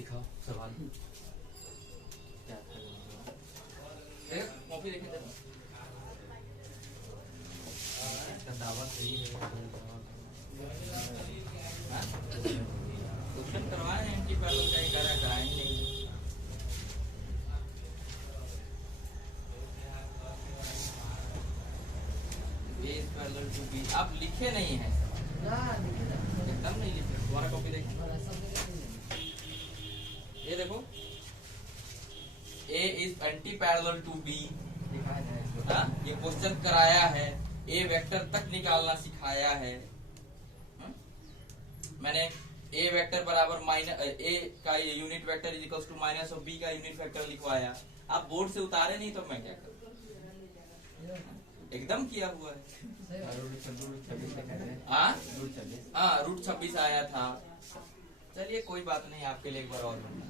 दिखाओ सवाल क्या था। कॉपी देखे थे इसका दावा सही है। क्वेश्चन करवाए हैं एंटी पैरेलल का, एक कराए ही नहीं। बेस पैरेलल टू बी आप लिखे नहीं है एकदम नहीं लिखे। तुम्हारा कॉपी देखो, ये देखो A is anti parallel to B, ये क्वेश्चन कराया है। ए वेक्टर तक निकालना सिखाया है। मैंने ए वेक्टर बराबर माइनस ए का unit vector is equal to minus और बी का यूनिट वेक्टर लिखवाया। आप बोर्ड से उतारे नहीं तो मैं क्या करूं, एकदम किया हुआ है। हाँ रूट 26 आया था। चलिए कोई बात नहीं, आपके लिए एक बार और बनना।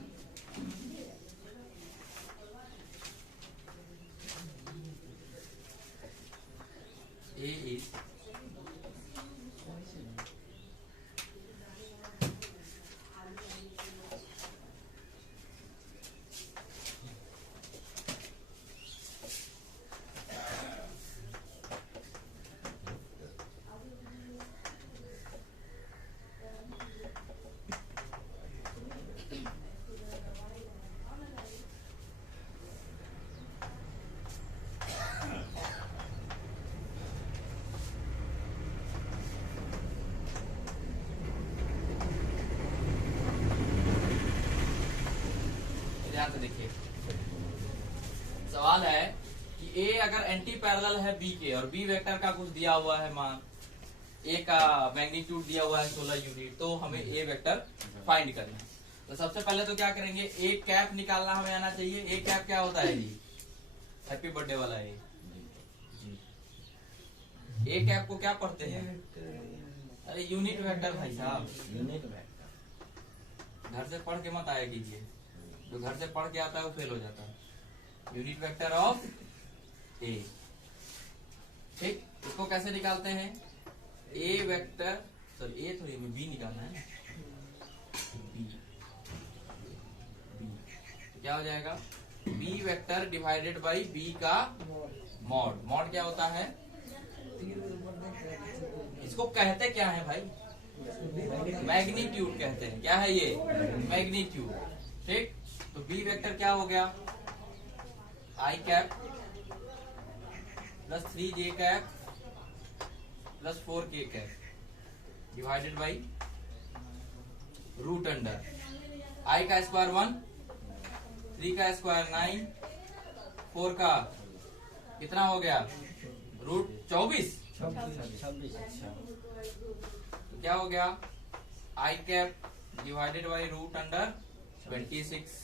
ए इज ध्यान से देखिए, सवाल है कि ए अगर एंटी पैरेलल है बी के और बी वेक्टर का कुछ दिया हुआ है मान, ए का मैग्नीट्यूड दिया हुआ है 16 यूनिट, तो हमें ए वेक्टर फाइंड करना है। तो सबसे पहले तो क्या करेंगे, ए कैप निकालना हमें आना चाहिए। ए कैप क्या होता है जी, हैप्पी बर्थडे वाला है। ए कैप को क्या पढ़ते हैं, अरे यूनिट वेक्टर भाई साहब, यूनिट वेक्टर। घर से पढ़ के मत आया कीजिए, जो घर से पढ़ के आता है वो फेल हो जाता है। यूनिट वेक्टर ऑफ ए, ठीक। इसको कैसे निकालते हैं, ए वेक्टर, सॉरी ए थोड़ी बी निकालना है ना, बी तो क्या हो जाएगा, B vector divided by B का मॉड। मॉड क्या होता है, इसको कहते क्या है भाई, मैग्नीट्यूड कहते हैं। क्या है ये, मैग्नीट्यूड, ठीक। तो बी वेक्टर क्या हो गया, I cap plus 3j cap plus 4k cap divided by root under I का स्क्वायर 1, 3 का स्क्वायर 9, 4 का कितना हो गया रूट 24। अच्छा तो क्या हो गया, I cap divided by root under 26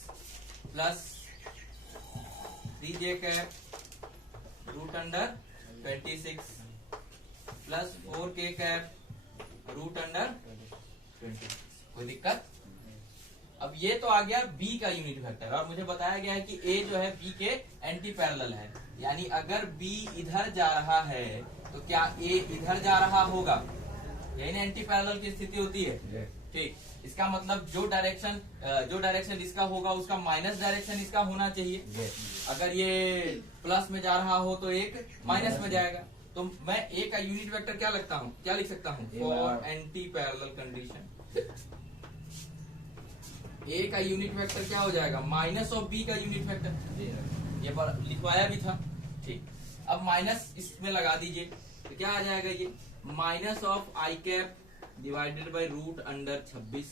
plus 3j cap root under 26 plus 4k cap root under 26। कोई दिक्कत। अब ये तो आ गया बी का यूनिट वेक्टर, और मुझे बताया गया है कि ए जो है बी के एंटी पैरेलल है, यानी अगर बी इधर जा रहा है तो क्या ए इधर जा रहा होगा, यही ना एंटी पैरेलल की स्थिति होती है, ठीक। इसका मतलब जो डायरेक्शन इसका होगा उसका माइनस डायरेक्शन इसका होना चाहिए। अगर ये प्लस में जा रहा हो तो एक माइनस में जाएगा। तो मैं ए का यूनिट वेक्टर क्या लिख सकता हूँ, फॉर एंटी पैरेलल कंडीशन ए का यूनिट वेक्टर क्या हो जाएगा, माइनस ऑफ बी का यूनिट वेक्टर, ये लिखवाया भी था, ठीक। अब माइनस इसमें लगा दीजिए तो क्या आ जाएगा, ये minus of i cap divided by root under 26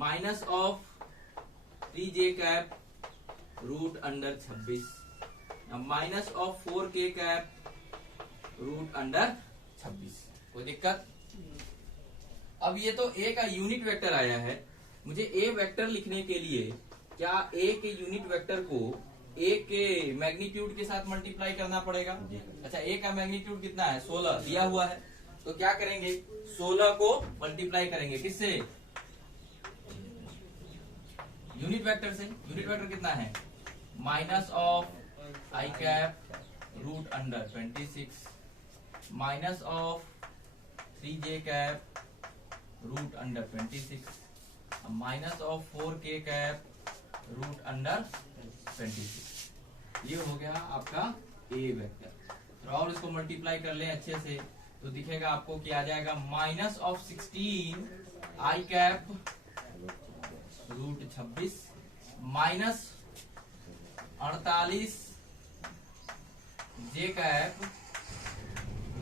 minus of 3j cap root under 26 minus of 4k cap root under 26। कोई दिक्कत। अब ये तो ए का यूनिट वेक्टर आया है, मुझे ए वेक्टर लिखने के लिए क्या ए के यूनिट वेक्टर को ए के मैग्नीट्यूड के साथ मल्टीप्लाई करना पड़ेगा। अच्छा ए का मैग्नीट्यूड कितना है, 16 दिया हुआ है, तो क्या करेंगे 16 को मल्टीप्लाई करेंगे किससे, यूनिट वेक्टर से। यूनिट वेक्टर कितना है, minus of i cap root under 26 minus of 3j cap root under 26 minus of 4k cap root under 26। ये हो गया आपका ए वेक्टर। और इसको मल्टीप्लाई कर लें अच्छे से तो दिखेगा आपको कि आ जाएगा minus of 16 i cap root 26 minus 48 j cap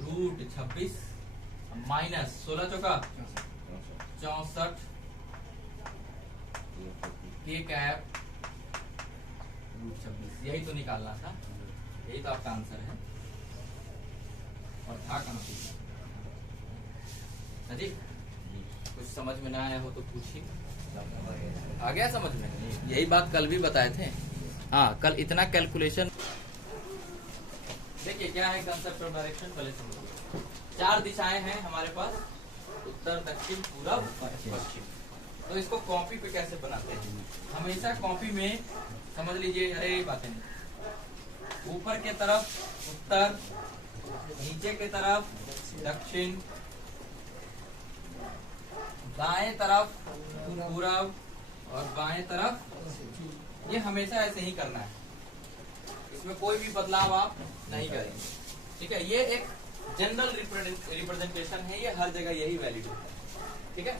root 26 minus 16 चौका 64 के कैप रूट 26। यही तो निकालना था, यही तो आपका आंसर है। और था कहाँ जी? कुछ समझ में ना आया हो तो पूछिए। आ गया समझ में? यही बात कल भी बताए थे। हाँ, कल इतना कैलकुलेशन। देखिए क्या है कंसेप्ट ऑफ डायरेक्शन, पहले समझिए। 4 दिशाएं हैं हमारे पास, उत्तर, दक्षिण, पूरब, पश्चिम। तो इसको कॉपी पे कैसे बनाते हैं? हमेशा कॉपी में समझ लीजिए, अरे बातें नहीं, ऊपर के तरफ उत्तर, नीचे के तरफ दक्षिण, दाएं तरफ पूरब और बाएं तरफ। ये हमेशा ऐसे ही करना है, इसमें कोई भी बदलाव आप नहीं करेंगे। ठीक है, ये एक जनरल रिप्रेजेंटेशन है, ये हर जगह यही वैलिड होता है। ठीक है,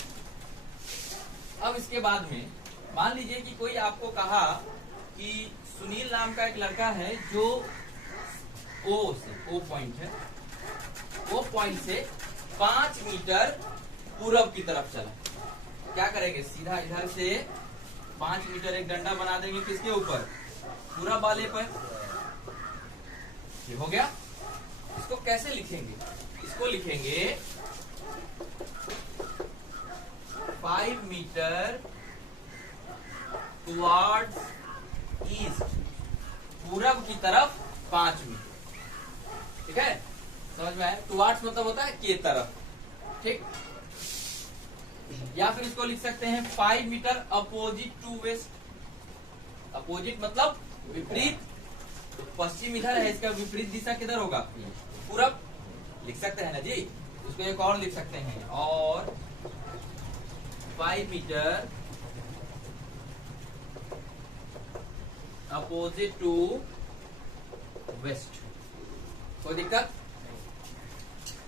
अब इसके बाद में मान लीजिए कि कोई आपको कहा कि सुनील नाम का एक लड़का है जो ओ पॉइंट है, ओ पॉइंट से 5 मीटर पूरब की तरफ चला। क्या करेंगे? सीधा इधर से 5 मीटर एक डंडा बना देंगे, किसके ऊपर? पूरब वाले पर। ये हो गया। इसको कैसे लिखेंगे? इसको लिखेंगे 5 मीटर टुवर्ड्स ईस्ट, पूरब की तरफ 5 मीटर। ठीक है, समझ में आया? टुवर्ड्स मतलब होता है के तरफ। ठीक, या फिर इसको लिख सकते हैं 5 metre opposite to west. Opposite मतलब विपरीत, तो पश्चिम इधर है, इसका विपरीत दिशा किधर होगा? पूरब। लिख सकते हैं ना जी? इसको एक और लिख सकते हैं, और 5 मीटर अपोजिट टू वेस्ट। कोई दिक्कत?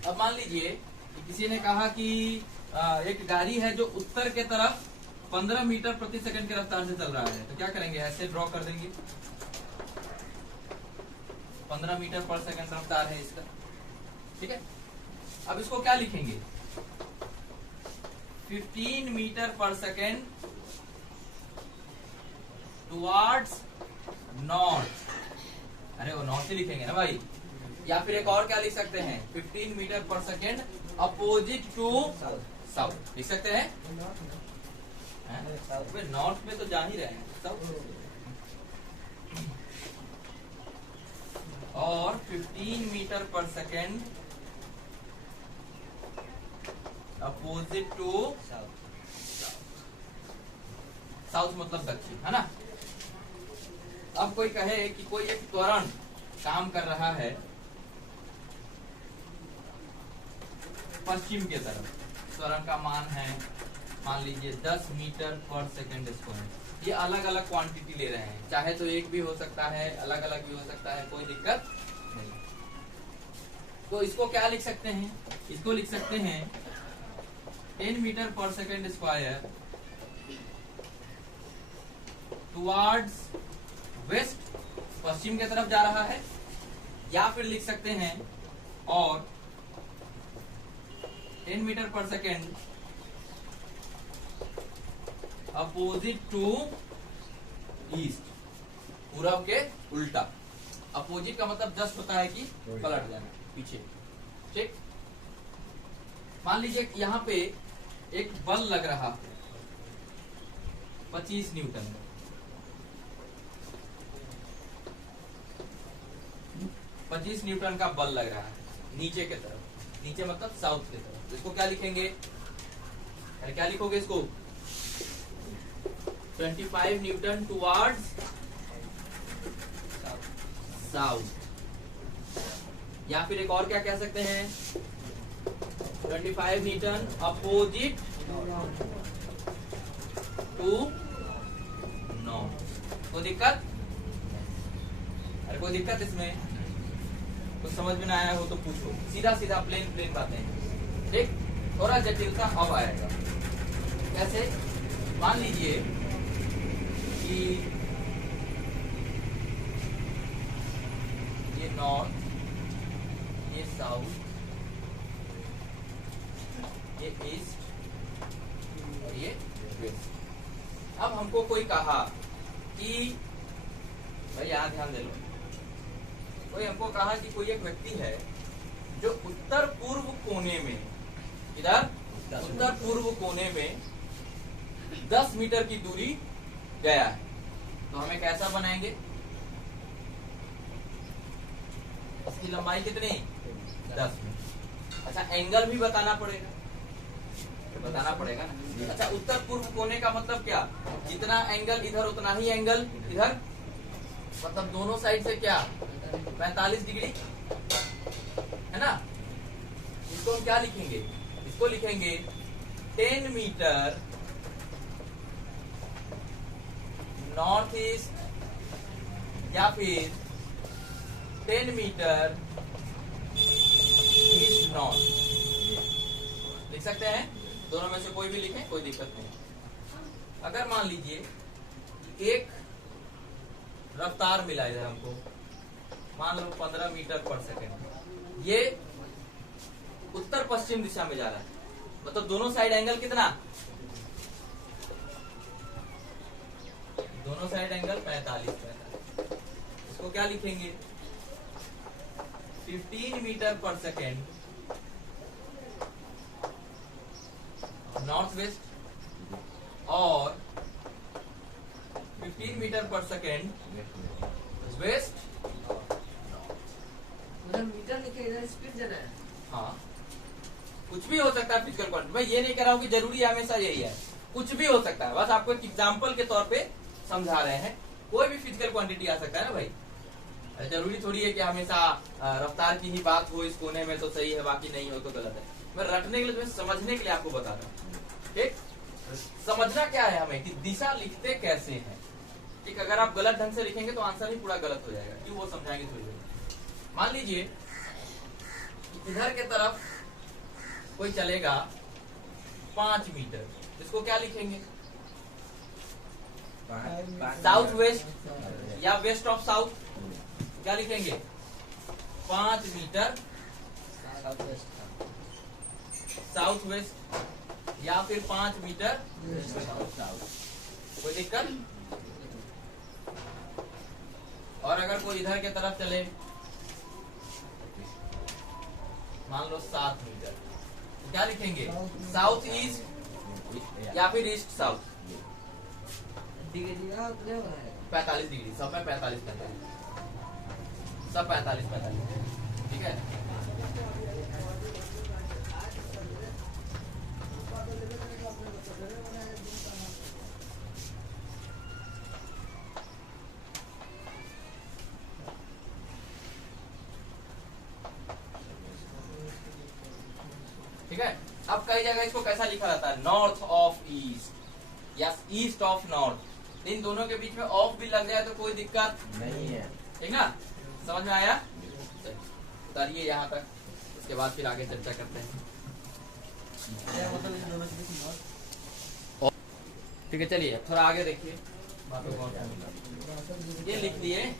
अब मान लीजिए कि किसी ने कहा कि एक गाड़ी है जो उत्तर के तरफ 15 मीटर प्रति सेकंड की रफ्तार से चल रहा है, तो क्या करेंगे? ऐसे ड्रॉ कर देंगे। 15 मीटर पर सेकंड रफ्तार है इसका। ठीक है, अब इसको क्या लिखेंगे? 15 मीटर पर सेकेंड टुवर्ड्स नॉर्थ। अरे वो नॉर्थ ही लिखेंगे ना भाई। या फिर एक और क्या लिख सकते हैं? 15 मीटर पर सेकेंड अपोजिट टू साउथ लिख सकते हैं। नॉर्थ में तो जा ही रहे हैं, साउथ। और 15 मीटर पर सेकेंड अपोजिट टू साउथ मतलब दक्षिण, है ना? अब कोई कहे कि कोई एक त्वरण काम कर रहा है पश्चिम के तरफ, त्वरण का मान है मान लीजिए 10 मीटर पर सेकेंड स्क्वायर। ये अलग अलग क्वांटिटी ले रहे हैं, चाहे तो एक भी हो सकता है, अलग अलग भी हो सकता है, कोई दिक्कत नहीं। तो इसको क्या लिख सकते हैं? इसको लिख सकते हैं 10 मीटर पर सेकेंड स्क्वायर टुवर्ड्स वेस्ट, पश्चिम की तरफ जा रहा है। या फिर लिख सकते हैं और 10 मीटर पर सेकेंड अपोजिट टू ईस्ट, पूरब के उल्टा। अपोजिट का मतलब जस्ट होता है कि पलट जाना, पीछे। ठीक, मान लीजिए यहाँ पे एक बल लग रहा है 25 न्यूटन, 25 न्यूटन का बल लग रहा है नीचे के तरफ, नीचे मतलब साउथ के तरफ। तो इसको क्या लिखेंगे? अरे क्या लिखोगे इसको? 25 न्यूटन टुवर्ड्स साउथ। या फिर एक और क्या कह सकते हैं? 25 न्यूटन अपोजिट टू नॉर्थ। कोई दिक्कत? अरे कोई दिक्कत इसमें? कुछ समझ में ना आया हो तो पूछो, सीधा सीधा प्लेन प्लेन बातें, ठीक। थोड़ा जटिलता अब आएगा। कैसे? मान लीजिए कि ये नॉर्थ, ये साउथ, ये ईस्ट और ये वेस्ट। अब हमको कोई कहा कि भाई यहाँ ध्यान दे लो, कोई हमको कहा कि कोई एक व्यक्ति है जो उत्तर पूर्व कोने में, इधर उत्तर पूर्व कोने में 10 मीटर की दूरी गया है, तो हमें कैसा बनाएंगे? इसकी लंबाई कितनी? 10 मीटर। अच्छा, एंगल भी बताना पड़ेगा, बताना पड़ेगा ना। अच्छा, उत्तर पूर्व कोने का मतलब क्या? जितना एंगल इधर उतना ही एंगल इधर, मतलब दोनों साइड से क्या 45 डिग्री है ना। इसको हम क्या लिखेंगे? इसको लिखेंगे 10 मीटर नॉर्थ ईस्ट या फिर 10 मीटर ईस्ट नॉर्थ, लिख सकते हैं। दोनों में से कोई भी लिखें, कोई दिक्कत नहीं। अगर मान लीजिए एक रफ्तार मिला इधर हमको, मान लो 15 मीटर पर सेकेंड, ये उत्तर पश्चिम दिशा में जा रहा है, मतलब दोनों साइड एंगल कितना? दोनों साइड एंगल 45। इसको क्या लिखेंगे? 15 मीटर पर सेकेंड नॉर्थ वेस्ट और 15 मीटर पर सेकेंड वेस्ट। मीटर लिखे, इधर स्पीड देना है। हाँ, कुछ भी हो सकता है फिजिकल क्वांटिटी। मैं ये नहीं कह रहा हूँ कि जरूरी हमेशा यही है, कुछ भी हो सकता है। बस आपको एक एग्जाम्पल के तौर पे समझा रहे हैं। कोई भी फिजिकल क्वांटिटी आ सकता है ना भाई। जरूरी थोड़ी है कि हमेशा रफ्तार की ही बात हो, इस कोने में तो सही है बाकी नहीं हो तो गलत है। मैं रटने के लिए, मैं समझने के लिए आपको बता रहा हूँ, ठीक। समझना क्या है हमें कि दिशा लिखते कैसे हैं, ठीक। अगर आप गलत ढंग से लिखेंगे तो आंसर ही पूरा गलत हो जाएगा। क्यों, वो समझाएंगे थोड़ी देर। मान लीजिए इधर के तरफ कोई चलेगा 5 मीटर, इसको क्या लिखेंगे? साउथ वेस्ट या वेस्ट ऑफ साउथ, क्या लिखेंगे? 5 मीटर साउथ वेस्ट या फिर 5 मीटर। कोई दिक्कत? और अगर कोई इधर के तरफ चले, मान लो 7 मीटर, तो क्या लिखेंगे? साउथ ईस्ट या फिर ईस्ट साउथ। 45 डिग्री, सब में 45 सब 45, ठीक है। ठीक है। अब कई जगह इसको कैसा लिखा जाता है? नॉर्थ ऑफ ईस्ट या ईस्ट ऑफ नॉर्थ। इन दोनों के बीच में ऑफ भी लग जाए तो कोई दिक्कत नहीं है, ठीक ना। समझ में आया? उतारिए यहाँ तक, उसके बाद फिर आगे चर्चा करते हैं। ठीक है, चलिए थोड़ा आगे देखिए। ये लिख दिए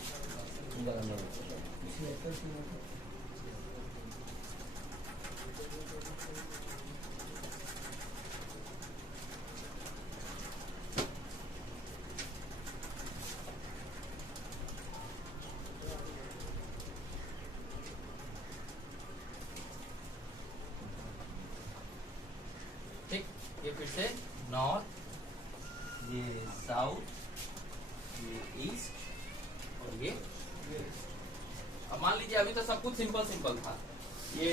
ये फिर से नॉर्थ, ये साउथ, ये ईस्ट और ये वेस्ट। अब मान लीजिए अभी तो सब कुछ सिंपल सिंपल था। ये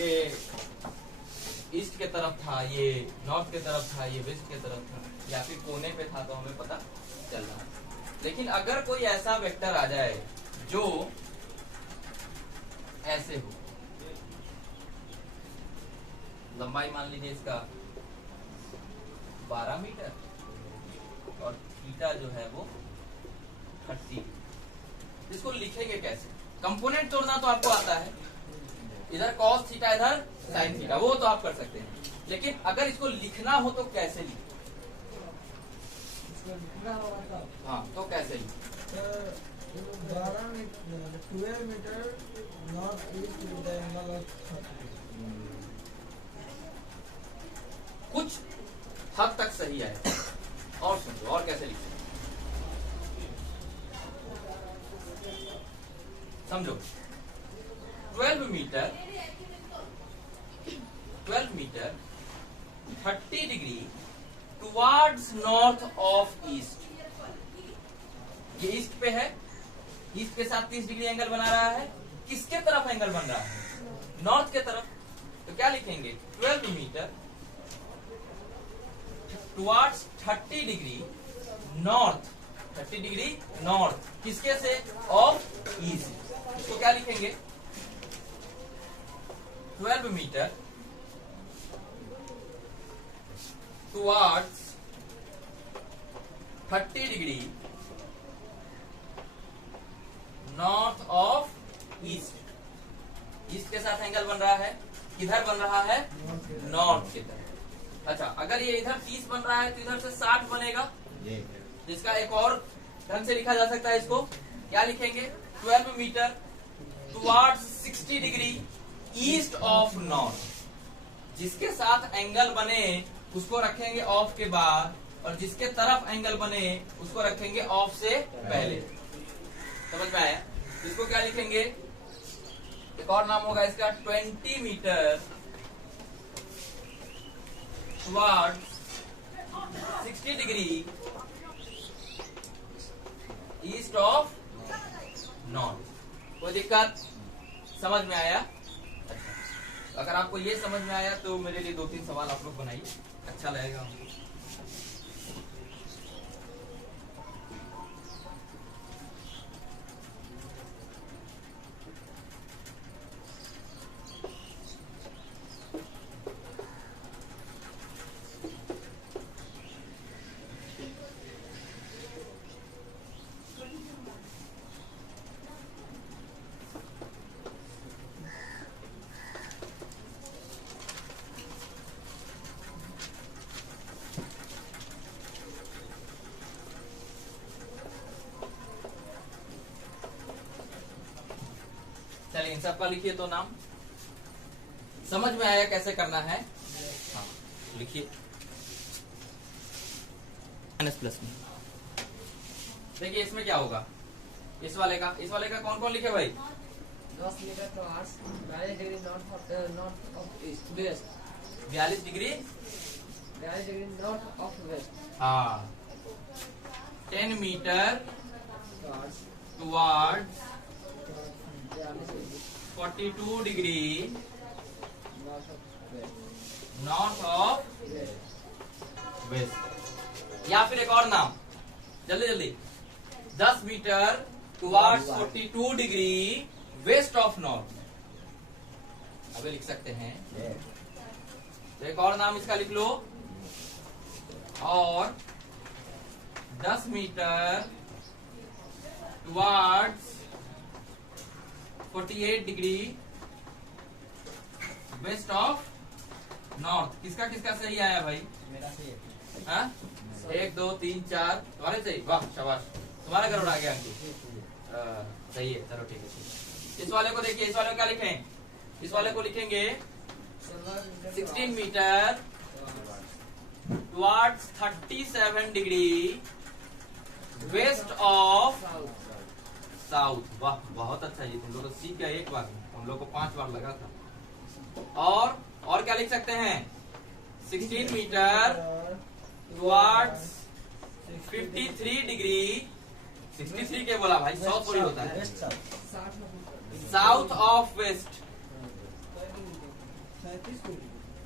ईस्ट के तरफ था, ये नॉर्थ के तरफ था, ये वेस्ट के तरफ था, या फिर कोने पे था, तो हमें पता चल रहा है। लेकिन अगर कोई ऐसा वेक्टर आ जाए जो ऐसे हो, लंबाई मान लीजिए इसका 12 मीटर, और थीटा जो है वो 30। इसको लिखेंगे कैसे? कंपोनेंट तोड़ना तो आपको आता है, इधर cos थीटा इधर sin थीटा, वो तो आप कर सकते हैं, लेकिन अगर इसको लिखना हो तो कैसे लिखें? हाँ, तो कैसे लिखें? 12 metre north east with the angle of 30। कुछ हद तक सही है, और समझो और कैसे लिखें, समझो। 12 metre 30 degree towards north of east. ये ईस्ट पे है, ईस्ट के साथ 30 डिग्री एंगल बना रहा है। किसके तरफ एंगल बन रहा है? नॉर्थ के तरफ। तो क्या लिखेंगे? 12 metre towards 30 degree north, 30 degree north, किसके से? Of east. इसको क्या लिखेंगे? 12 metre towards 30 degree north of east. East के साथ एंगल बन रहा है, किधर बन रहा है? नॉर्थ की तरफ। अच्छा, अगर ये इधर 30 बन रहा है तो इधर से 60 बनेगा, जिसका एक और ढंग से लिखा जा सकता है। इसको क्या लिखेंगे? 12 metre towards 60 degree east of north. जिसके साथ एंगल बने उसको रखेंगे ऑफ के बाद, और जिसके तरफ एंगल बने उसको रखेंगे ऑफ से पहले। समझ में आया? इसको क्या लिखेंगे? एक और नाम होगा इसका, 20 metre towards 60 degree east of north. कोई दिक्कत? समझ में आया? अच्छा, अगर आपको ये समझ में आया तो मेरे लिए 2-3 सवाल आप लोग बनाइए, अच्छा लगेगा हमको। चलिए, इन सबका लिखिए तो नाम। समझ में आया कैसे करना है? हाँ, लिखिए माइनस प्लस में। देखिए इसमें क्या होगा, इस वाले का कौन कौन लिखे भाई? 10 metre towards 42 degree north of east west. 42 degree 42 degree north of west. हाँ। 10 metre towards towards 42 degree 42 degree north of west. North of west. या फिर एक और नाम, जल्दी जल्दी, 10 metre towards 42 degree west of north. अभी लिख सकते हैं, तो एक और नाम इसका लिख लो। और 10 metre towards 48 degree west of north. किसका किसका सही आया भाई? मेरा सही है। हाँ? 1 2 3 4 तुम्हारे सही। वाह शाबाश, तुम्हारा करोड़ आ गया अंकित। सही है, चलो ठीक है। इस वाले को देखिए, इस वाले को क्या लिखें? इस वाले को लिखेंगे 16 metre towards 37 degree west of south. वाह बहुत अच्छा, ये तुम लोग तो सीख गए एक बार, हम लोग को 5 बार लगा था। और क्या लिख सकते हैं? 16 मीटर टुवार्ड्स 53 डिग्री। 63 के बोला भाई, 100 थोड़ी होता है। South of west.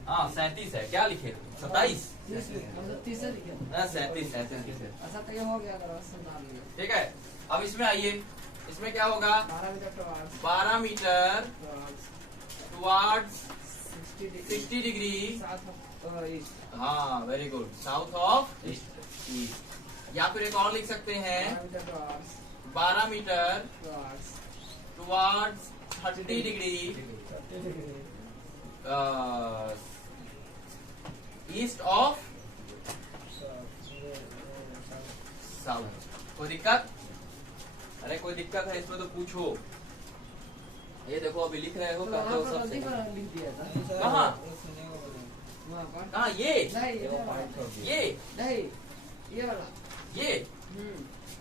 हाँ 37 है, क्या लिखे? 27 30 से लिखे। 37 है। अच्छा तो ये हो गया, अगर नाम लिया। ठीक है, अब इसमें आइए, इसमें क्या होगा? 12 metre towards 12 metre towards 60 degree south of east. हाँ very good, south of east. या फिर एक और लिख सकते हैं 12 meter towards 12 meter towards towards 30 degree 30 degree. East of So, south. कोई दिक्कत? अरे कोई दिक्कत है इसमें तो पूछो। ये देखो अभी लिख रहे हो तो कहते वहाँ हो पर सब गलती सही। पर लिख दिया था sir, कहाँ? ये सुनने को बोले। वहाँ पर कहाँ ये नहीं ये नहीं ये वाला ये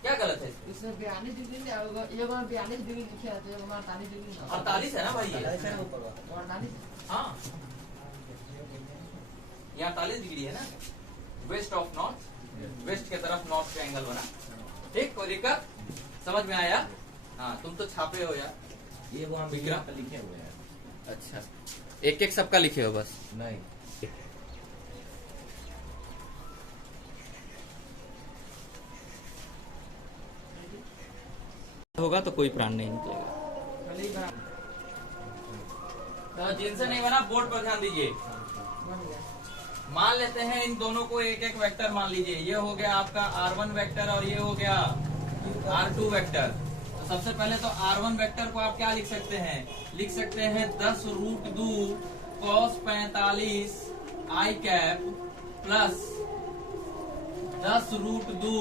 क्या गलत है? इसमें 42 डिग्री नहीं आएगा, ये वाला 42 डिग्री लिखे आते हैं, 48 डिग्री था। 48 है ना भाई ये? ऐसा है ऊपर वाला। 48 हाँ ये 48 डिग्री है ना, वेस्ट ऑफ नॉर्थ, वेस्ट के तरफ नॉर्थ का एंगल बना। ठीक, कोई दिक्कत? समझ में आया? हाँ तुम तो छापे हो यार। ये वहाँ विक्रम? पे लिखे हुए हैं। अच्छा, एक एक सबका लिखे हो बस। नहीं होगा तो कोई प्राण नहीं निकलेगा। खाली तो जिनसे नहीं बना बोर्ड पर ध्यान दीजिए। बन गया। मान लेते हैं इन दोनों को एक एक वेक्टर मान लीजिए। ये हो गया आपका R1 वेक्टर और ये हो गया R2 वेक्टर। तो सबसे पहले तो R1 वेक्टर को आप क्या लिख सकते हैं? लिख सकते हैं 10 root 2 cos 45 I cap plus 10 root 2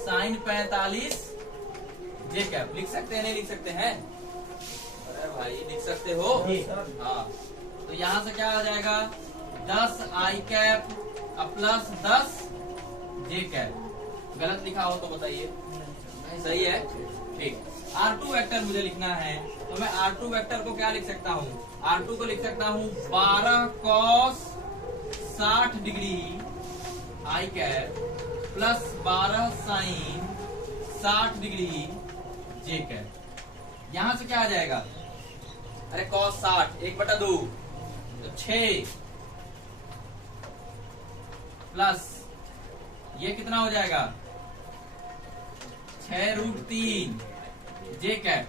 sine 45 J cap. लिख सकते हैं नहीं लिख सकते हैं? अरे भाई लिख सकते हो? हाँ, तो यहाँ से क्या आ जाएगा? 10 आई कैप प्लस 10 जे कैप। गलत लिखा हो तो बताइए। सही है? ठीक। R2 वेक्टर मुझे लिखना है, तो मैं R2 वेक्टर को क्या लिख सकता हूँ? R2 को लिख सकता हूँ 12 cos 60 degree I cap plus 12 sine 60 degree J cap. यहां से क्या आ जाएगा? अरे cos 60 1/2 तो 6 प्लस ये कितना हो जाएगा? 6 रूट 3 जे कैप।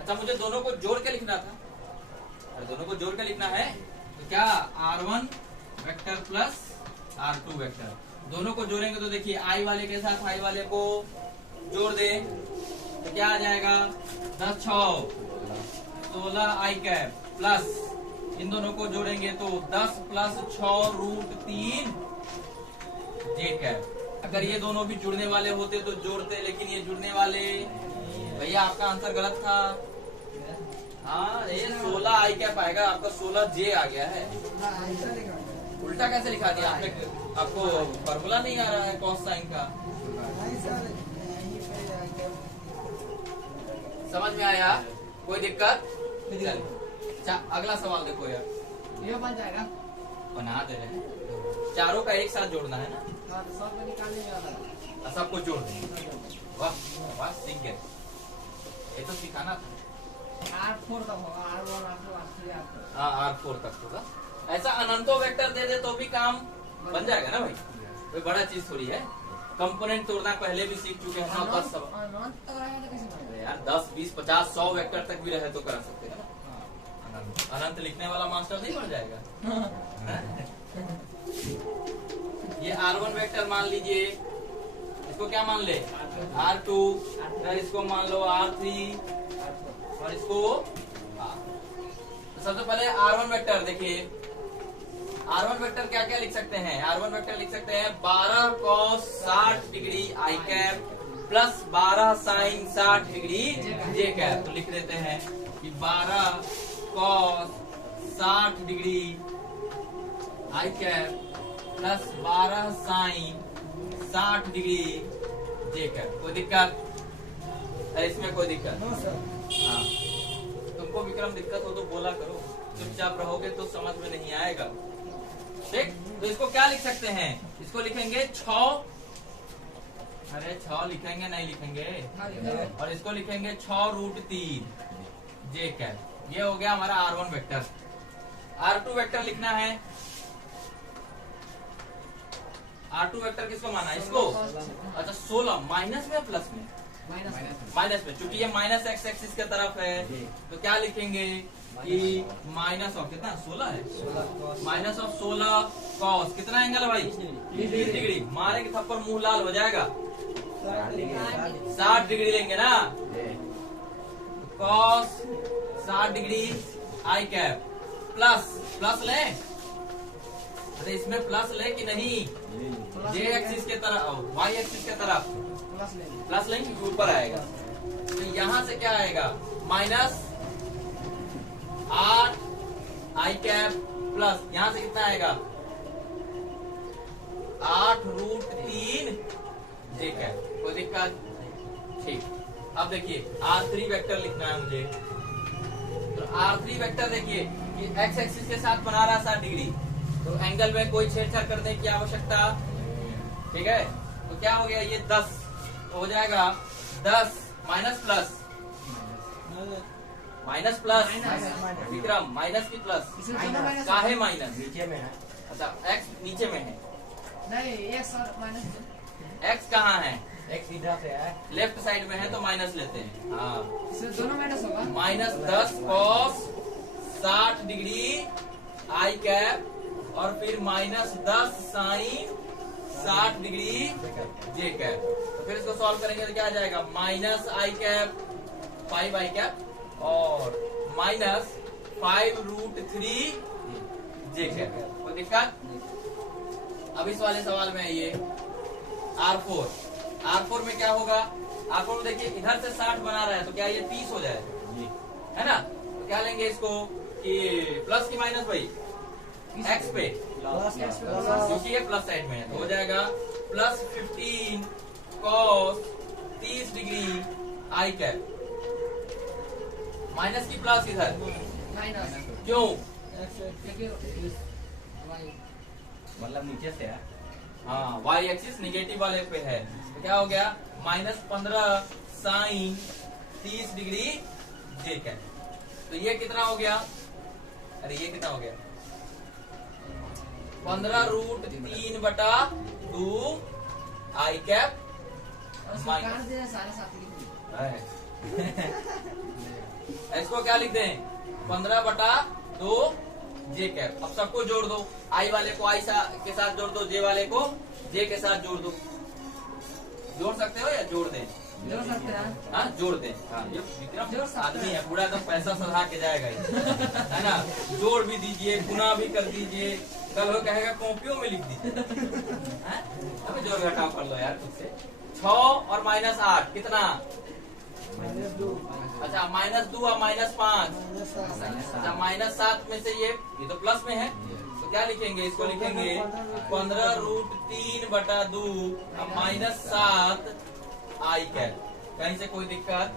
अच्छा मुझे दोनों को जोड़ के लिखना था। अरे दोनों को जोड़ के लिखना है तो क्या R1 vector plus R2 vector, दोनों को जोड़ेंगे तो देखिए आई वाले के साथ आई वाले को जोड़ दे तो क्या आ जाएगा? 10 6 16 आई कैप प्लस इन दोनों को जोड़ेंगे तो 10 प्लस 6 रूट 3 जे कैप। अगर ये दोनों भी जुड़ने वाले होते तो जोड़ते, लेकिन ये जुड़ने वाले, भैया आपका आंसर गलत था। हाँ ये 16 आई कैप आएगा, आपका 16 जे आ गया है। ऐसा लिखा है। उल्टा कैसे लिखा दिया आपने? आपको फॉर्मूला नहीं आ रहा है कॉस साइन का? ऐसा यहीं पे जाके समझ में आया? कोई दिक्कत? चलिए अच्छा अगला सवाल देखो यार, ये बन जाएगा। बना दे रहे हैं, चारों का एक साथ जोड़ना है ना, हाँ, तो सब को निकालने में वाला और सबको जोड़ देंगे। वाह वाह सीख गए, ये तो सिखाना था। R4 तक होगा, R1 R2 R3 R4। हाँ R4 तक होगा। ऐसा अनंतो वेक्टर दे दे तो भी काम बन जाएगा ना भाई, कोई बड़ा चीज थोड़ी है। कंपोनेंट तोड़ना पहले भी सीख चुके हैं। 10 सब अनंत तक रहेगा तो कैसे बनेगा? यार 10 20 50 100 वेक्टर तक भी रहे तो करा सकते हैं ना। अनंत लिखने वाला मास्टर नहीं बन जाएगा। ये R1 वेक्टर मान लीजिए, इसको क्या मान ले? R2, और इसको मान लो R3 और इसको तो सबसे पहले R1 वेक्टर देखिए, R1 वेक्टर क्या क्या लिख सकते हैं? R1 वेक्टर लिख सकते हैं 12 cos 60 degree I cap plus 12 sine 60 degree J cap. तो लिख देते हैं कि 12 cos 60 degree I cap plus 12 sine 60 degree J cap. कोई दिक्कत? अरे इसमें कोई दिक्कत? No sir. हाँ, तुमको विक्रम दिक्कत हो तो बोला करो, चुपचाप रहोगे तो समझ में नहीं आएगा। ठीक, तो इसको क्या लिख सकते हैं? इसको लिखेंगे 6, अरे 6 लिखेंगे नहीं लिखेंगे, और इसको लिखेंगे 6 रूट 3 जे कैप। ये हो गया हमारा R1 वेक्टर। R2 वेक्टर लिखना है। R2 वेक्टर किसको माना? इसको। अच्छा 16 माइनस में प्लस में? माइनस में, चूंकि ये माइनस एक्स एक्सिस की तरफ है तो क्या लिखेंगे कि माइनस ऑफ कितना 16 है, माइनस ऑफ 16 कॉस कितना एंगल है भाई 20 डिग्री। मारेंगे थप्पड़ मुंह लाल हो जाएगा, 60 डिग्री लेंगे ना, cos 60 degree I cap plus ले, अरे इसमें प्लस ले कि नहीं, जे एक्सिस के तरफ वाई एक्सिस के तरफ प्लस लेंगे ऊपर आएगा, तो यहां से क्या आएगा माइनस 8 आई कैप प्लस यहां से कितना आएगा 8√3 जे कैप। कोई दिक्कत? ठीक। अब देखिए R3 वेक्टर लिखना है मुझे, तो R3 वेक्टर देखिए कि एक्स एक्सिस के साथ बना रहा है 60 डिग्री, तो एंगल में कोई छेड़छाड़ करने की आवश्यकता, ठीक है। तो क्या हो गया ये 10, तो हो जाएगा 10 माइनस प्लस विक्रम माइनस की प्लस काहे माइनस, नीचे में है। अच्छा एक्स नीचे में है, नहीं एक्स और माइनस एक्स कहाँ है, एक्स इधर से है, लेफ्ट साइड में है तो माइनस लेते हैं। हाँ इसमें दोनों माइनस होगा। Minus 10 cos 60 degree I cap और फिर minus 10 sign 60 degree J cap. तो फिर इसको सॉल्व करेंगे तो क्या आ जाएगा माइनस आई कैप 5 आई कैप और माइनस 5√3 जे कैप। कोई दिक्कत? अब इस वाले सवाल में आइए R4 में क्या होगा, R4 में देखिए इधर से 60 बना रहा है तो क्या ये 30 हो जाए, है ना। तो क्या लेंगे इसको कि प्लस की माइनस भाई एक्स पे, क्योंकि ये प्लस साइड में है तो हो जाएगा plus 15 cos 30 degree I cap, minus की प्लस इधर माइनस क्यों, मतलब नीचे से है। हाँ वाई एक्सिस निगेटिव वाले पे है तो क्या हो गया minus 15 sign 30 degree J cap. तो ये कितना हो गया, अरे ये कितना हो गया 15√3/2 आई कैप माइनस, सारे साथ इसको क्या लिख दें 15/2 जे कैप। अब सबको जोड़ दो, आई वाले को आई के साथ जोड़ दो, जे वाले को जे के साथ जोड़ दो। जोड़ सकते हो या जोड़ दें? जोड़ सकते हैं। हाँ जोड़ दें। हाँ ये विक्रम आदमी है पूरा एकदम पैसा सधा के जाएगा ये, है ना। जोड़ भी दीजिए, गुना भी कर दीजिए, कल वो कहेगा कॉपियों में लिख दीजिए। अभी जोड़ घटाव कर लो यार खुद से। 6 और माइनस 8 कितना, अच्छा माइनस 2 और माइनस 5, अच्छा माइनस 7 में से ये तो प्लस में है तो क्या लिखेंगे, इसको लिखेंगे 15√3/2 माइनस 7 आई कैप। कहीं से कोई दिक्कत?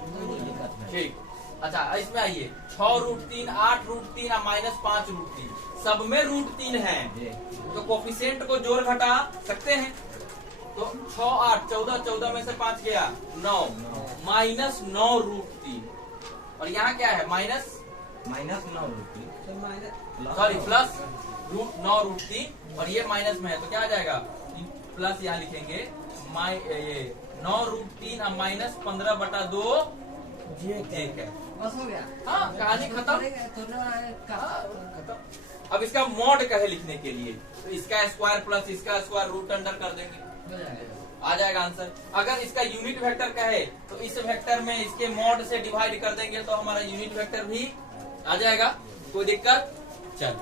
ठीक। अच्छा इसमें आइए 6√3 8√3 और माइनस 5√3 सब में √3 है तो कोफिशिएंट को जोड़ घटा सकते हैं। तो 6 8 14 में से 5 गया 9 माइनस 9√3 और यहाँ क्या है माइनस 9√3 सॉरी प्लस √9√3 और ये माइनस में है तो क्या आ जाएगा प्लस यहाँ लिखेंगे ये 9√3 और माइनस 15/2 ठीक है। बस हो गया। हाँ कहानी खत्म। खत्म। अब इसका मॉड कहे लिखने के लिए तो इसका स्क्वायर प्लस इसका स्क्वायर रूट अंडर कर देंगे, आ जाएगा आंसर। अगर इसका यूनिट वेक्टर कहे तो इस वेक्टर में इसके मॉड से डिवाइड कर देंगे तो हमारा यूनिट वेक्टर भी आ जाएगा। कोई दिक्कत? चल